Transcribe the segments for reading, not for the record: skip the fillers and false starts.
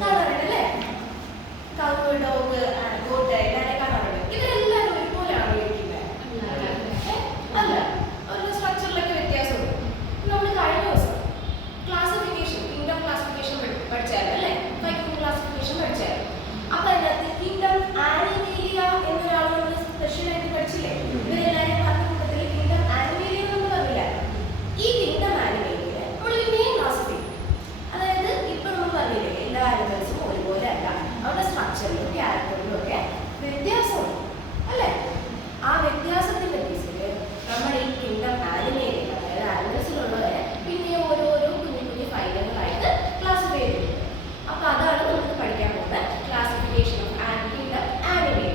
കാണാറുണ്ടല്ലേ? Curve, dog, got എല്ലാവരെയും കാണാറുണ്ട്. ഇവരെല്ലാവരും ഒരുപോലെയാണോ ഇരിക്കുന്നത്? അല്ല, ഒരു സ്ട്രക്ചറിലൊക്കെ വ്യത്യാസമുണ്ട്. നമ്മൾ കഴിഞ്ഞ ദിവസം ക്ലാസിഫിക്കേഷൻ, കിങ്ഡം ക്ലാസിഫിക്കേഷൻ പഠിച്ചായിരുന്നു അല്ലേ? 5 കിങ്ഡം ക്ലാസിഫിക്കേഷൻ പഠിച്ചായിരുന്നു. അപ്പൊ അതിനകത്ത് കിങ്ഡം ആനിമേലിയ എന്നൊരാൾ നമ്മൾ സ്പെഷ്യലായിട്ട് പഠിച്ചില്ലേ? ഇവരെല്ലാവരും പറഞ്ഞ കൂട്ടത്തിൽ കിങ്ഡം ആനിമേലിയ എന്ന് പറഞ്ഞില്ല. ഈ കിങ്ഡം ആനിമേലിയ നമ്മൾ മെയിൻ ക്ലാസിഫിക്കും. അതായത് ഇപ്പൊ നമ്മൾ പറഞ്ഞില്ലേ, എല്ലാ ആനിമൽസും ഒരുപോലെ അല്ല, അവരുടെ സ്ട്രക്ചറിലും ക്യാരക്ടറിലും ഒക്കെ വ്യത്യാസമുണ്ട് അല്ലേ? ആ വ്യത്യാസത്തിന്റെ ബേസിൽ നമ്മൾ ഈ കിങ്ഡം ആനിമേലിയ, അതായത് ആനിമൽസിലുള്ളവരെ പിന്നെ ഓരോരോ കുഞ്ഞു കുഞ്ഞു ഫൈലങ്ങളായിട്ട് ക്ലാസിഫൈ ചെയ്തിട്ടുണ്ട്. അപ്പൊ അതാണ് നമുക്ക് പഠിക്കാൻ പോകുന്നത്, classification of kingdom Animalia.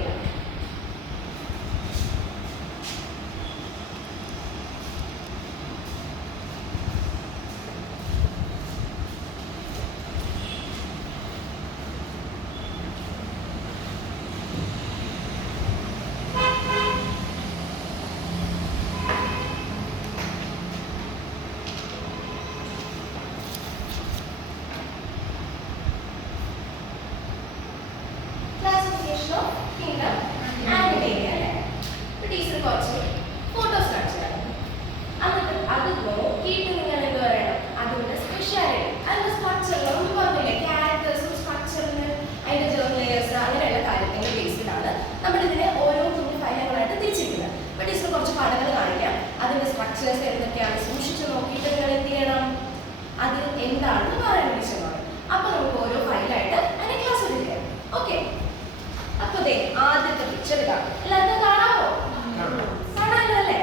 Classification of kingdom animalia അല്ലേ? ടീച്ചർ കുറച്ച് ഫോട്ടോസ് കാണിച്ചതാണ്. എന്നിട്ട് അത് നോക്കിയിട്ട് നിങ്ങൾ എന്ത് പറയണം? അതിന്റെ സ്പെഷ്യാലിറ്റി, അതിന്റെ സ്ട്രക്ചറിൽ നമ്മൾ പറഞ്ഞില്ലേ, ക്യാരക്ടേഴ്സും സ്ട്രക്ചറിന് അതിന്റെ ജേർണലേഴ്സ് അങ്ങനെയുള്ള കാര്യത്തിന്റെ ബേസിലാണ് നമ്മൾ ഇതിനെ ഓരോ കുഞ്ഞു ഫയലുകളായിട്ട് തിരിച്ചിരിക്കുന്നത്. അപ്പൊ ടീച്ചർ കുറച്ച് പടങ്ങൾ കാണിക്കാം. അതിന്റെ സ്ട്രക്ചേഴ്സ് എന്തൊക്കെയാണ് സൂക്ഷിച്ച് നോക്കിയിട്ട് നിങ്ങൾ എന്ത് ചെയ്യണം? അത് എന്താണെന്ന് പറയാൻ വിഷയമാണ്. അപ്പൊ നമുക്ക് ഓരോ ഫയലായിട്ട് അതിനെ ക്ലാസിഫൈ ചെയ്യാം. ഓക്കെ, അപ്പൊ ആദ്യത്തെ പിക്ചർ കാണാം. എല്ലാവർക്കും കാണാമോ? കാണാമല്ലോ അല്ലേ?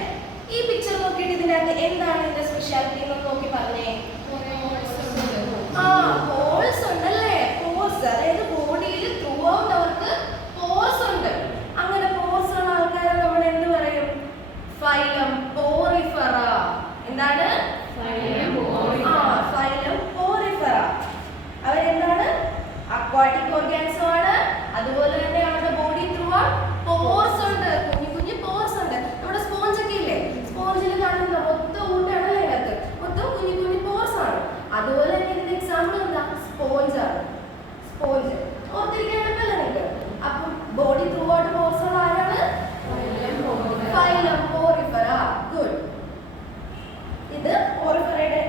ഈ പിക്ചർ നോക്കിയിട്ട് ഇതിനകത്ത് എന്താണ് ഇതിന്റെ സ്പെഷ്യാലിറ്റി എന്ന് നോക്കി പറഞ്ഞേ. പോൾസ് ഉണ്ടല്ലേ? പോർസ്, അതായത് ബോഡിയിൽ ത്രൂ ഔട്ട് അവർക്ക് പോർസ് ഉണ്ട്. അങ്ങനെ പോർസ് ഉള്ള ആൾക്കാരെ നമ്മൾ എന്ത് പറയും? Phylum Porifera. എന്താണ്? Phylum Porifera. അവരെന്താണ്? അക്വാട്ടിക് ഓർഗാനിസം ആണ്. അതുപോലെ തന്നെ അവരുടെ ബോഡി ത്രൂ ഔട്ട് പോർസ് ഉണ്ട്, കുഞ്ഞു കുഞ്ഞു പോർസ് ഉണ്ട്. നമ്മുടെ സ്പോഞ്ച് ഒക്കെ ഇല്ലേ, സ്പോഞ്ചിൽ കാണുന്ന മൊത്തം ഊട്ടാണല്ലേ അതിനകത്ത്, മൊത്തം കുഞ്ഞു കുഞ്ഞു പോർസ് ആണ്. അതുപോലെ തന്നെ ഇതിന്റെ എക്സാമ്പിൾ എന്താ? സ്പോഞ്ച് ആണ്. സ്പോഞ്ച് ഓർത്തിരിക്കാൻ എളുപ്പമല്ല നിങ്ങൾക്ക്? അപ്പം ബോഡി ത്രൂ ഔട്ട് പോർസ് ഉള്ള ആരാണ്? Phylum Porifera. ഗുഡ്. ഇത് പോറിഫെറയുടെ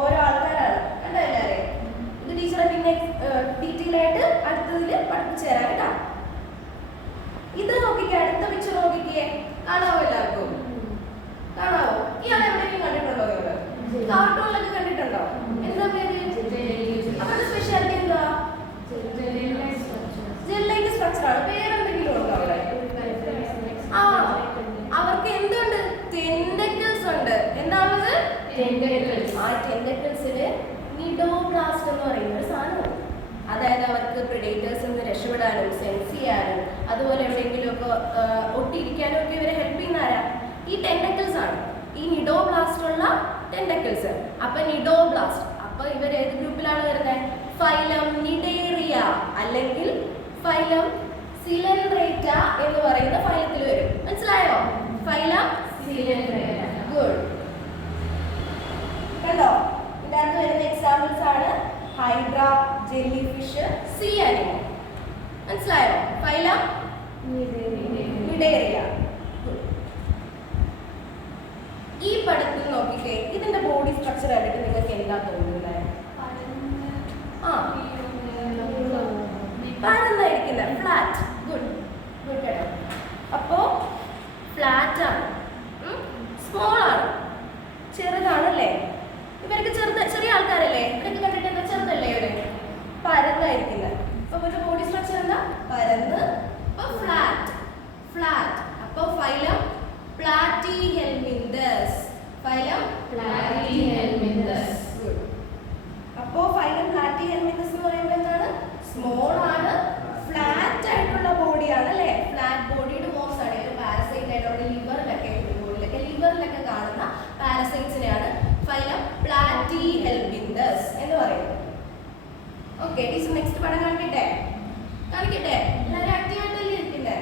ഓരോ ആൾക്കാരാണ്. കണ്ടോ എല്ലാവരെയും? ഇത് ടീച്ചറെ പിന്നെ ഡീറ്റെയിൽ ആയിട്ട് അടുത്തതിൽ പഠിപ്പിച്ചു തരാം കേട്ടോ. ഇത് നോക്കിക്കേ, അടുത്ത പിക്ചർ നോക്കിക്കേ. കാണാവോ എല്ലാവർക്കും? കാണാവോ? ഇയാളെ എവിടെയെങ്കിലും കണ്ടിട്ടുണ്ടോ? നിങ്ങൾ കാർട്ടൂണിലൊക്കെ കണ്ടിട്ടുണ്ടോ? എന്താ പേര്? അവരുടെ സ്പെഷ്യാലിറ്റി എന്താ? ജെൽ ലൈക്ക് സ്ട്രക്ചർ ആണ്. പേരെന്തെങ്കിലും ഉണ്ടോ അവിടെ? അവർക്ക് എന്തുണ്ട്? ടെന്റക്കിൾസ് ഉണ്ട്. എന്താണത്? ആ ടെന്റക്കിൾസില് നിഡോബ്ലാസ്റ്റ് എന്ന് പറയുന്ന ഒരു സാധനമാണ്. അതായത് അവർക്ക് പ്രെഡേറ്റേഴ്സിൽ നിന്ന് രക്ഷപ്പെടാനും സെൻസ് ചെയ്യാനും അതുപോലെ എവിടെയെങ്കിലും ഒക്കെ ഒട്ടിയിരിക്കാനും ഒക്കെ ഇവരെ ഹെൽപ്പ് ചെയ്യുന്ന ആരാ? ഈ ടെന്റക്കിൾസ് ആണ്. ഈ നിഡോബ്ലാസ്റ്റ് ഉള്ള ടെന്റക്കിൾസ്. അപ്പൊ നിഡോബ്ലാസ്റ്റ്, അപ്പൊ ഇവർ ഏത് ഗ്രൂപ്പിലാണ് വരുന്നത്? ഫൈലം നിഡേറിയ അല്ലെങ്കിൽ ഫൈലം സിലൻഡ്രേറ്റ എന്ന് പറയുന്ന ഫൈലത്തിൽ വരും. മനസ്സിലായോ? Phylum coelenterata. ഗുഡ്. കണ്ടോ? ഇതിനകത്ത് വരുന്ന എക്സാമ്പിൾസ് ആണ് hydra, jelly fish, sea animal. മനസ്സിലായോ? Phylum cnidaria. ഈ പടത്തിൽ നോക്കിക്കേ, ഇതിന്റെ ബോഡി സ്ട്രക്ചർ ആയിട്ട് നിങ്ങൾക്ക് എന്താ തോന്നുന്നത്? പരന്നായിരിക്കുന്നത്, ഫ്ലാറ്റ്. ഗുഡ് ഗുഡ് കേട്ടോ. അപ്പോ ഫ്ലാറ്റ് ആണ്, സ്മോൾ ആണ്, ചെറുതാണല്ലേ? ഇവർക്ക് ചെറിയ ആൾക്കാരല്ലേ? ഇവരൊക്കെ കണ്ടിട്ട് എന്താ ചെറുതല്ലേ? ഇവര് പരന്നായിരിക്കുന്നത്. അപ്പൊ ഇവരുടെ ബോഡി സ്ട്രക്ചർ എന്താ? പരന്ന്. അപ്പൊ ഫ്ലാറ്റ്. ഫ്ലാറ്റ്. അപ്പൊ phylum Platyhelminthes. Phylum Platyhelminthes. Good. അപ്പോ ഫൈലം പ്ലാറ്റിഹെൽമിന്തസ് എന്ന് പറയുമ്പോൾ എന്താണ്? സ്മോൾ ആണ്, ഫ്ലാറ്റ് ആയിട്ടുള്ള ബോഡിയാണ് അല്ലേ? ഫ്ലാറ്റ് ബോഡിയുടെ മോംസ് ആണ്. ഒരു പാരസൈറ്റ് ആയിട്ടുള്ള ലിവറിലൊക്കെ കാണുന്ന പാരസൈറ്റ്സിനെയാണ് ഫൈലം പ്ലാറ്റിഹെൽമിന്തസ് എന്ന് പറയുന്നത്. ഓക്കെ, ടീച്ചർ നെക്സ്റ്റ് പടം കാണിക്കട്ടെ? എല്ലാവരും ആക്റ്റീവായിട്ടല്ലേ ഇരിക്കണ്ടേ?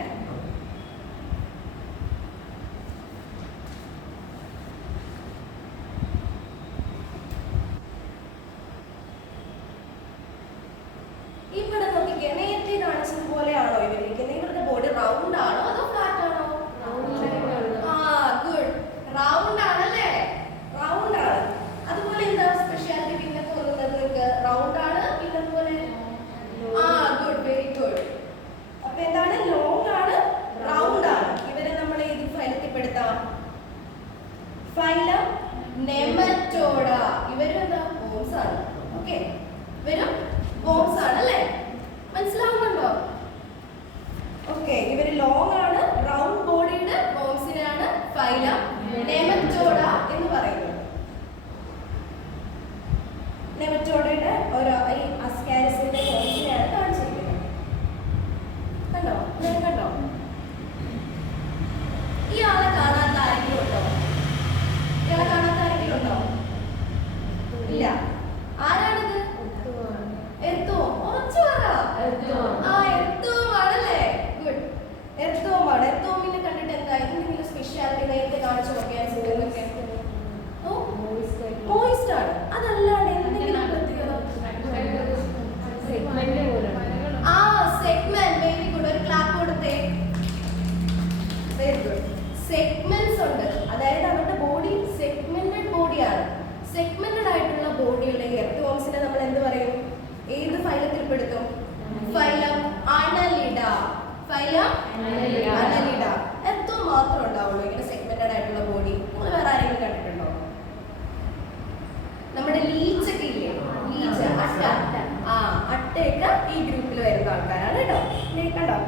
ഇവിടെ നോക്കിക്കേ, നേരത്തെ കാണിച്ചതുപോലെയാണോ ഇവരിരിക്കുന്നത്? ഇവരുടെ ബോഡി റൗണ്ട് ആണോ അതോ ഫ്ലാറ്റ് ആണോ? ആ ഗുഡ്, റൗണ്ട് ആണല്ലേ, റൗണ്ട് ആണ്. അതുപോലെ എന്താ സ്പെഷ്യാലിറ്റി പിന്നെ തോന്നുന്നത് നിങ്ങൾക്ക്? റൗണ്ട് ആണ്, പിന്നെ അതുപോലെ ആ ഗുഡ്, വെരി ഗുഡ്. അപ്പൊ എന്താണ്? ലോങ് ആണ്, റൗണ്ട് ആണ്. ഇവരെ നമ്മൾ ഏത് ഫൈലത്തിൽപ്പെടുത്താം? ഫൈലം നെമറ്റോഡ. ഇവരും എന്താ? വോംസ് ആണ്. ഓക്കെ, ഇവരും വോംസ് ആണ് അല്ലേ? മനസ്സിലാവുന്നുണ്ടോ? ഓക്കെ, ഇവര് ലോങ് ആണ്, റൗണ്ട് ബോഡിയുടെ വോംസിനാണ് ഫൈലം നെമറ്റോഡ എന്ന് പറയുന്നത്. നെമറ്റോഡയുടെ ഒരു ഈ അസ്കാരിസിന്റെ വോംസിനെയാണ് കാണിച്ചിരിക്കുന്നത്. കണ്ടോ? കണ്ടോ? ഈ ആളെ കാണാത്ത ആരെങ്കിലും ഉണ്ടോ? ഇയാളെ കാണാത്ത ആരെങ്കിലും ഉണ്ടോ? ഇല്ല. ആരാണിത്? എർത്തോം. ഉറച്ചു പറ. ആ എർത്തോമാണല്ലേ? ഗുഡ്, എർത്തോമാണ്. എർത്തോമിനെ കണ്ടിട്ട് എന്താ എന്തെങ്കിലും സ്പെഷ്യാലിറ്റി നേരത്തെ കാണിച്ചു നോക്കിയാൽ മോയിസ്റ്റ് ആണ്. അതല്ലാണ്ട് എന്തെങ്കിലും പ്രത്യേകത? ആ സെഗ്മെന്റ്. വെരി ഗുഡ്, ഒരു ക്ലാപ്പ് കൊടുത്തേ. Very good. സെഗ്മെന്റ്സ് ഉണ്ട്, അതായത് അവരുടെ ബോഡി സെഗ്മെന്റഡ് ബോഡിയാണ്. സെഗ്മെന്റഡ് ആയിട്ടുള്ള ബോഡിയുള്ള എർത്തോംസിനെ നമ്മൾ എന്ത് പറയും? ഏത് ഫൈലത്തിൽ പെടുത്തും? Phylum annelida. Phylum annelida. എർത്തോ മാത്രമേ ഉണ്ടാവുള്ളൂ ഇങ്ങനെ സെഗ്മെന്റഡ് ആയിട്ടുള്ള ബോഡി. നിങ്ങൾ വേറെ ആരെങ്കിലും കണ്ടിട്ടുണ്ടോ? നമ്മുടെ ലീച്ചൊക്കെ ഇല്ലേ? ലീച്ച്, അട്ട. ആ അട്ടയൊക്കെ ഈ ഗ്രൂപ്പിൽ വരുന്ന ആൾക്കാരാണ് കേട്ടോ. കണ്ടോ?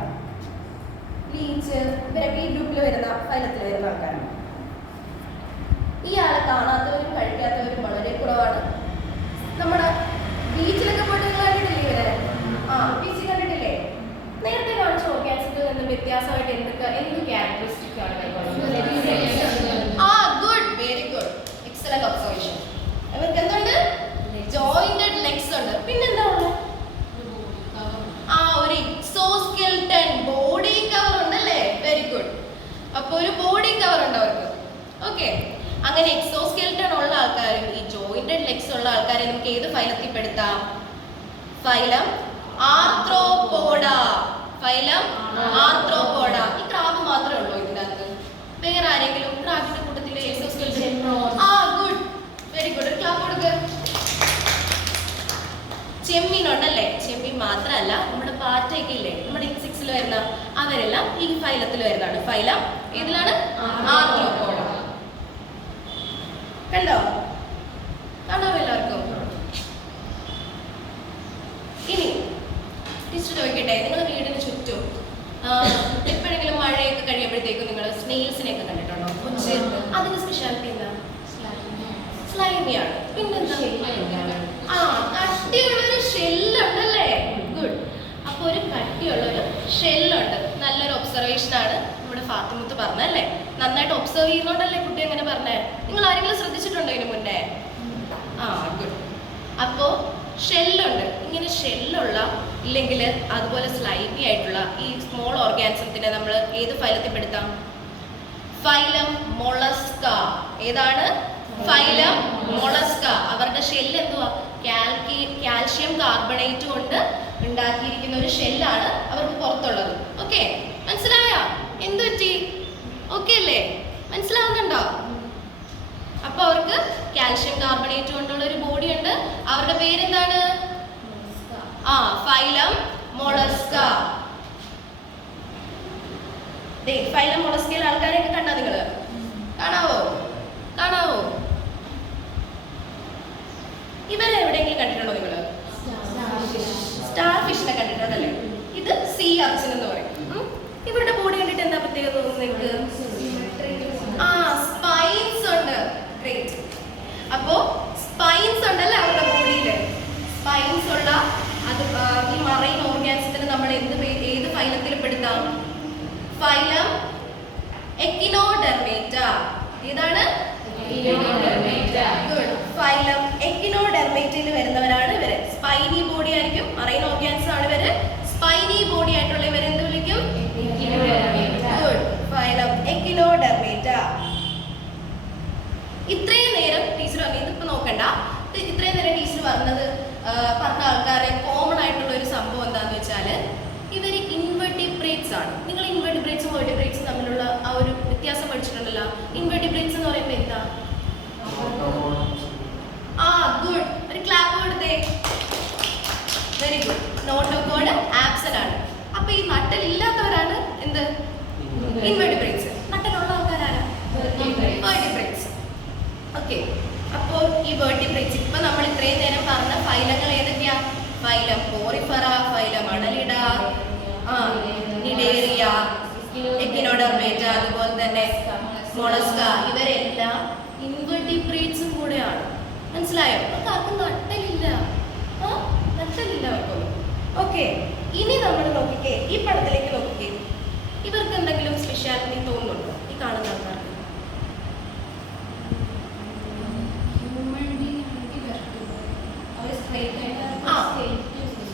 ലീച്ച്, ഇവരൊക്കെ ഈ ഗ്രൂപ്പിൽ വരുന്ന ഫൈലത്തിൽ വരുന്ന ആൾക്കാരാണ്. ഈ ആളെ കാണാത്തവരും കഴിക്കാത്തവരും വളരെ കുറവാണ്. നമ്മുടെ ബീച്ചിലൊക്കെ പോയിട്ട് നിങ്ങൾ കണ്ടിട്ടില്ലേ ഇവരെ? ആ ബീച്ചിൽ കണ്ടിട്ടില്ലേ? നേരത്തെ കാണിച്ച ഓർഗാനിസത്തിൽ നിന്നും വ്യത്യാസമായിട്ട് എന്ത് ക്യാരക്ടറിസ്റ്റിക് ആണ്? ആ good, very good, excellent observation. ഇവർക്ക് എന്തുണ്ട്? ജോയിന്റഡ് ലെഗ്സ് ഉണ്ട്. പിന്നെന്താ ഉള്ളത്? ആ ഒരു എക്സോസ്കെൽട്ടൺ ബോഡി കവർ ഉണ്ടല്ലേ? Very good. അപ്പൊ ഒരു ബോഡി കവർ ഉണ്ട് അവർക്ക്. ഓക്കെ, അങ്ങനെ എക്സോസ്കെൽട്ടൺ ഉള്ള ആൾക്കാരും ഈ ജോയിന്റഡ് ലെഗ്സ് ഉള്ള ആൾക്കാരെ നമുക്ക് ഏത് ഫൈലത്തിൽ പെടുത്താം? ഫൈലം ആർത്രോപോഡ. ഫൈലം ആർത്രോപോഡ. ഈ ക്രാബ് മാത്രമേ ഉള്ളൂ ഇതിനകത്ത്? വേറെ ആരെങ്കിലും ക്രാബിന്റെ കൂട്ടത്തിലെ എക്സോസ്കെൽട്ടൺ? ആ ഗുഡ്, വെരി ഗുഡ്, ഒരു ക്ലാപ്പ് കൊടുക്ക്. ചെമ്മീൻ ഉണ്ടല്ലേ? ചെമ്മീൻ മാത്രമല്ല, നമ്മുടെ പാറ്റയൊക്കെ ഇല്ലേ, നമ്മുടെ ഇൻസെക്ട്സിൽ വരുന്ന അവരെല്ലാം ഈ ഫൈലത്തിൽ വരുന്നതാണ്. ഫൈലം ഏതിലാണ്? ആർത്രോപോഡ. കണ്ടോ? കാണാമോ എല്ലാവർക്കും? ഇനി ടീച്ചർ ചോദിക്കട്ടെ, നിങ്ങൾ വീടിന് ചുറ്റും എപ്പോഴെങ്കിലും മഴയൊക്കെ കഴിയുമ്പോഴത്തേക്കും നിങ്ങൾ സ്നെയിൽസിനെയൊക്കെ കണ്ടിട്ടുണ്ടോ? കൊച്ച്. അതിന്റെ സ്പെഷ്യാലിറ്റി എന്താ? സ്ലൈമിയാണ്. പിന്നെന്താ? ആ കട്ടിയുള്ളൊരു ഷെല്ലുണ്ടല്ലേ? ഗുഡ്. അപ്പൊ ഒരു കട്ടിയുള്ളൊരു ഷെല്ലുണ്ട്. നല്ലൊരു ഒബ്സർവേഷൻ ആണ് നമ്മുടെ ഫാത്തിമുത്ത് പറഞ്ഞല്ലേ? നന്നായിട്ട് ഒബ്സർവ് ചെയ്യുന്നോണ്ടല്ലേ കുട്ടി അങ്ങനെ പറഞ്ഞേ? നിങ്ങൾ ആരെങ്കിലും ശ്രദ്ധിച്ചിട്ടുണ്ടോ ഇതിന് മുന്നേ? ആ ഗുഡ്. അപ്പോ ഷെല്ലുണ്ട്. ഇങ്ങനെ ഷെല്ലുള്ള ഇല്ലെങ്കിൽ അതുപോലെ സ്ലൈമി ആയിട്ടുള്ള ഈ സ്മോൾ ഓർഗാനിസത്തിനെ നമ്മൾ ഏത് ഫൈലത്തിൽ പെടുത്താം? Phylum mollusca. ഏതാണ്? Phylum mollusca. അവരുടെ ഷെല്ല് എന്തുവാ? കാൽഷ്യം കാർബണേറ്റ് കൊണ്ട് ഉണ്ടാക്കിയിരിക്കുന്ന ഒരു ഷെല്ലാണ് അവർക്ക് പുറത്തുള്ളത്. ഓക്കെ, മനസ്സിലായോ? എന്ത് പറ്റി? ഓക്കെ അല്ലേ? മനസ്സിലാവുന്നുണ്ടോ? അപ്പൊ അവർക്ക് കാൽഷ്യം കാർബണേറ്റ് കൊണ്ടുള്ള ഒരു ബോഡി ഉണ്ട്. അവരുടെ പേരെന്താണ്? ആ ഫൈലം മൊളസ്ക. ഫൈലം മൊളസ്കയിലെ ആൾക്കാരെയൊക്കെ കണ്ടാ നിങ്ങള്? കാണാവോ? കാണാവോ? ഇവരെ എവിടെയെങ്കിലും കണ്ടിട്ടുണ്ടോ നിങ്ങള്? സ്റ്റാർ ഫിഷിനെ കണ്ടിട്ടുണ്ടല്ലേ? ഇത് സീ അർച്ചിൻ എന്ന് പറയും. ഇവരുടെ ബോഡി കണ്ടിട്ട് എന്താ പ്രത്യേകത തോന്നുന്നു നിങ്ങൾക്ക്? ആ സ്പൈൻസ് ഉണ്ട്. ഗ്രേറ്റ്. അപ്പോ സ്പൈൻസ് ഉണ്ടല്ലേ അവരുടെ ബോഡിയില്? സ്പൈൻസ് ഉള്ള അത് ഈ മറൈൻ ഓർഗാനിസത്തിന് നമ്മൾ ഏത് ഫൈലത്തിൽ പെടുത്താം? Phylum echinodermata. ഏതാണ്? ഫൈലം എക്കിനോഡെർമേറ്റയിൽ വരുന്നവരാണ് ഇവര്. സ്പൈനി ബോഡി ആയിരിക്കും. മറൈൻ ഓർഗാനിസം ആണ് ഇവര്. സ്പൈനി ബോഡി ആയിട്ടുള്ള ഇവരെ എന്ത് വിളിക്കും? ഗുഡ്. Phylum echinodermata. ഇത്രയും നേരം ടീച്ചർ പറഞ്ഞു, ഇതിപ്പോ നോക്കണ്ട, ഇത്രയും നേരം ടീച്ചർ പറഞ്ഞ ആൾക്കാരെ കോമൺ ആയിട്ടുള്ള ഒരു സംഭവം വെരി ഗുഡ്. നോട്ടോകോഡ് ആബ്സെന്റ് ആണ്. അപ്പൊ ഈ നട്ടലില്ലാത്തവരാണ് എന്ത്? ഇൻവെർട്ടിബ്രേറ്റ്സ്. നട്ടലുള്ള ആൾക്കാരാണ് വെർട്ടിബ്രേറ്റ്സ്. ഓക്കെ, അപ്പോൾ ഈ വെർട്ടിബ്രേറ്റ്സ് ഇപ്പൊ നമ്മൾ ഇത്രയും നേരം പറഞ്ഞ ഫൈലങ്ങൾ ഏതൊക്കെയാ? Phylum porifera, phylum annelida, cnidaria, echinodermata, അതുപോലെ തന്നെ മൊളസ്ക, ഇവരെല്ലാം ഇൻവെർട്ടിബ്രേറ്റ്സും കൂടെയാണ്. മനസ്സിലായോ? നമുക്ക് ആർക്കും നട്ടലില്ല, നട്ടലില്ല അവർക്കൊന്നും. ഓക്കെ, ഇനി നമ്മൾ നോക്കിക്കേ, ഈ പടത്തിലേക്ക് നോക്കിക്കേ. ഇവർക്ക് എന്തെങ്കിലും സ്പെഷ്യാലിറ്റി തോന്നുന്നുണ്ടോ ഈ കാണുന്ന ആൾക്കാർക്ക്?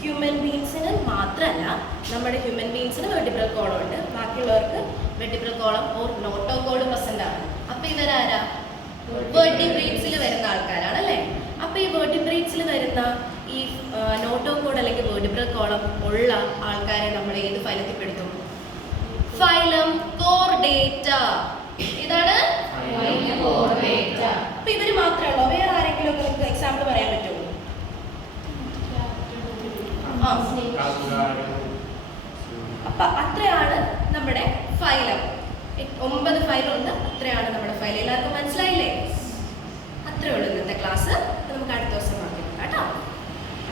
ഹ്യൂമൻ ബീങ്സിന് മാത്രമല്ല, നമ്മുടെ ഹ്യൂമൻ ബീങ്സിന് വെർട്ടിബ്രൽ കോളം ഉണ്ട്, ബാക്കിയുള്ളവർക്ക് vertebral column or notochord present ആണ്. അപ്പൊ ഇവരാരാ? വെർട്ടിബ്രേറ്റ്സിൽ വരുന്ന ആൾക്കാരാണ് അല്ലേ? അപ്പൊ ഈ വെർട്ടിബ്രേറ്റ്സിൽ വരുന്ന ഈ നോട്ടോകോഡ് അല്ലെങ്കിൽ വെർട്ടിബ്രൽ കോളം ഉള്ള ആൾക്കാരെ നമ്മൾ ഏത് ഫൈലത്തിൽ പെടുത്തും? Phylum Chordata. ഇതാണ് അപ്പൊ ഇവര് മാത്രമേ ഉള്ളൂ? വേറെ ആരെങ്കിലും ഒക്കെ നിങ്ങൾക്ക് എക്സാമ്പിൾ പറയാൻ പറ്റുമോ? അപ്പൊ അത്രയാണ് നമ്മുടെ ഫൈലം. 9 ഫൈലം ഉണ്ട്, അത്രയാണ് നമ്മുടെ ഫൈലം. എല്ലാവർക്കും മനസ്സിലായില്ലേ? അത്രേ ഉള്ളൂ ഇന്നത്തെ ക്ലാസ്. നമുക്ക് അടുത്ത ദിവസം നോക്കാം കേട്ടോ.